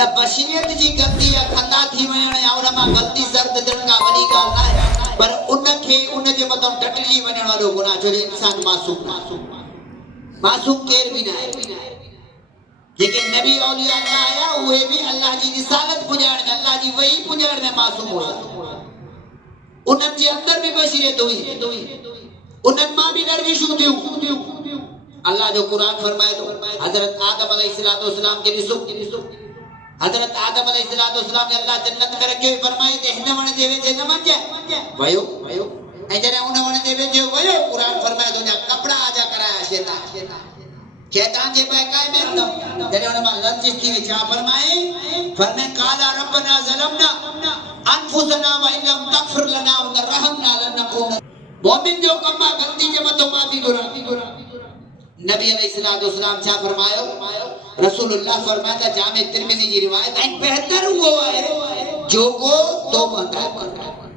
त बशीरियत जी गलती या खता थी वणण या उन मां गलती सर्द थियण का वॾी ॻाल्हि न आहे, पर उन खे उन जे मथां डटजी वञण वारो गुनाह, छो जो इंसान मासूम केर भी न आहे। जेके नबी औलिया अल्लाह आया उहे भी अल्लाह जी रिसालत पुॼाइण में, अल्लाह जी वही पुॼाइण में मासूम हुआ। उन्हनि जे अंदर भी बशीरियत हुई, उन्हनि मां भी गर्दिशूं थियूं। अल्लाह जो कुरान फरमाए थो, हज़रत आदम अलैहिस्सलाम के ॾिसो, हज़रत आदम अलैहिस्सलाम ने अल्लाह जन्नत में रखियो, फरमाए त हिन वण जे वेझे न वञ, वयो ऐं जॾहिं उन वण जे वेझे वयो, कुरान फरमाए थो कपड़ा आजा कराया शैतान जे बहकाए में हूंदो। जॾहिं उन मां लर्जिश थी वई, छा फरमाए काला रब्बना ज़लमना अनफुसना व इन लम तगफिर लना व तरहमना लनकून। मोमिन जो कम आहे गलती जे मथां माफ़ी घुरण। नबी अलैहिस्सलाम छा फरमायो, रसूलुल्लाह फरमाता जामे तिरमिज़ी जी रिवायत, ऐं बेहतर हुओ आहे जो को तौबा करे।